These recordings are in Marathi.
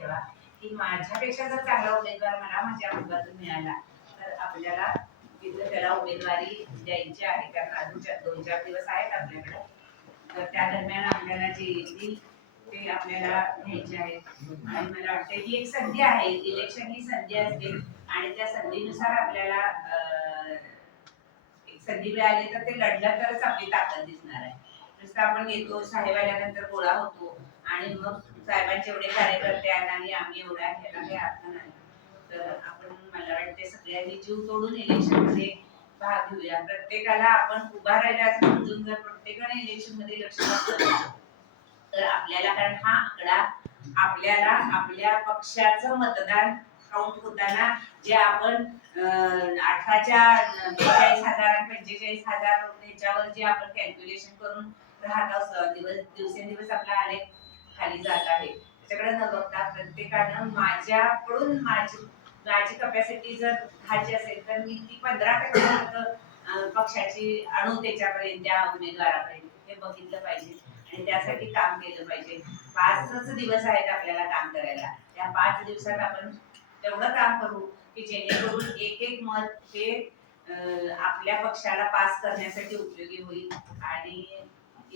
ठेवा की माझ्यापेक्षा जर चांगला उमेदवार मला माझ्या अनुभवातून मिळाला तर आपल्याला तिथे त्याला उमेदवारी द्यायची आहे कारण अजून दोन चार दिवस आहेत आपल्याकडे तर त्या दरम्यान आपल्याला जे येतील ते आपल्याला घ्यायचे आहेत आणि मला वाटतं ही एक संधी आहे इलेक्शन ही संधी असते आणि त्या संधीनुसार आपल्याला एक संधी मिळाली तर ते लढलं तरच आपली ताकद दिसणार आहे जसं आपण येतो साहेब गोळा होतो आणि मग साहेबांचे एवढे कार्यकर्ते आहेत आणि आम्ही एवढा ह्याला काही अर्थ नाही तर आपण मला वाटते सगळ्यांनी जीव तोडून इलेक्शन मध्ये भाग घेऊया प्रत्येकाला आपण उभा राहिला असं समजून जर प्रत्येकाने इलेक्शन मध्ये लक्ष तर आपल्याला कारण हा आकडा आपल्याला आपल्या पक्षाचं मतदान काउंट होताना जे आपण अठराच्या बेचाळीस हजार आणि पंचेचाळीस हजार ह्याच्यावर जे आपण कॅल्क्युलेशन करून राहत असतो दिवस दिवसेंदिवस आपला आलेख खाली जात आहे त्याच्याकडे न बघता प्रत्येकानं माझ्याकडून माझी माझी कपॅसिटी जर दहाची असेल तर मी ती पंधरा टक्के पक्षाची आणू त्याच्यापर्यंत त्या उमेदवारापर्यंत हे बघितलं पाहिजे आणि त्यासाठी काम केलं पाहिजे पाच दिवस आहेत आपल्याला काम करायला त्या पाच दिवसात आपण तेवढं काम करू की जेणेकरून एक एक मत हे आपल्या पक्षाला पास करण्यासाठी उपयोगी होईल आणि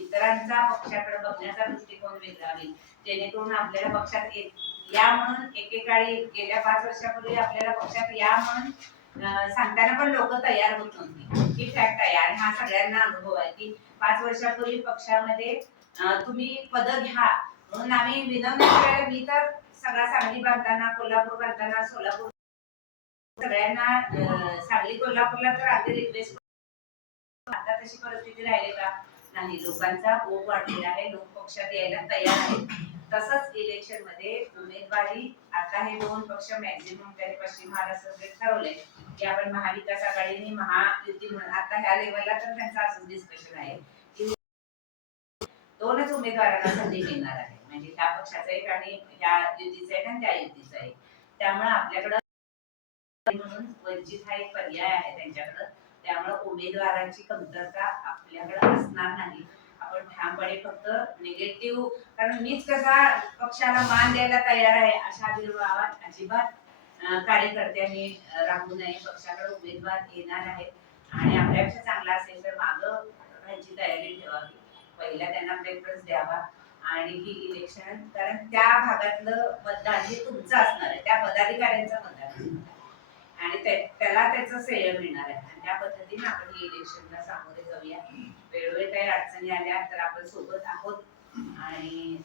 इतरांचा पक्षाकडे बघण्याचा दृष्टिकोन वेगळा होईल जेणेकरून आपल्याला पक्षात या म्हणून एकेकाळी गेल्या पाच वर्षापूर्वी आपल्याला पक्षात या म्हणून सांगताना पण लोक तयार होत नव्हते ही फॅक्ट आहे आणि हा सगळ्यांना अनुभव आहे की पाच वर्षापूर्वी पक्षामध्ये तुम्ही पद घ्या म्हणून आम्ही विनवण्या मी तर सगळा सांगली बांधताना कोल्हापूर बांधताना सोलापूर सगळ्यांना सांगली कोल्हापूरला तर आधी रिक्वेस्ट आता तशी परिस्थिती राहिली का नाही लोकांचा ओप वाढलेला आहे लोक पक्षात यायला तयार आहे तसंच इलेक्शन मध्ये उमेदवारी आता हे दोन पक्ष मॅक्झिमम त्याने पश्चिम महाराष्ट्रात ठरवले की आपण महाविकास आघाडीने महायुती म्हणून आता ह्या लेवलला तर त्यांचा असं डिस्कशन आहे दोनच उमेदवारांना संधी मिळणार आहे म्हणजे त्या पक्षाचा एक आणि या युतीचा आहे आणि त्या युतीचा आहे त्यामुळे आपल्याकडं म्हणून वंचित हा एक पर्याय आहे त्यांच्याकडं त्यामुळे उमेदवारांची कमतरता आपल्याकडे असणार नाही आपण ठामपणे फक्त निगेटिव्ह कारण मीच कसा पक्षाला मान द्यायला तयार आहे अशा विरोधात अजिबात कार्यकर्त्यांनी राहू नये पक्षाकडे उमेदवार येणार आहेत आणि आपल्यापेक्षा चांगला असेल तर माग त्यांची तयारी ठेवावी पहिला त्यांना प्रेफरन्स द्यावा आणि ही इलेक्शन कारण त्या भागातलं मतदान हे तुमचं असणार आहे त्या पदाधिकाऱ्यांचं मतदान त्याला त्याचं श्रेय मिळणार आहे आणि त्या पद्धतीने आपण ही इलेक्शनला सामोरे जाऊया वेळोवेळी काही अडचणी आल्या तर आपण सोबत आहोत आणि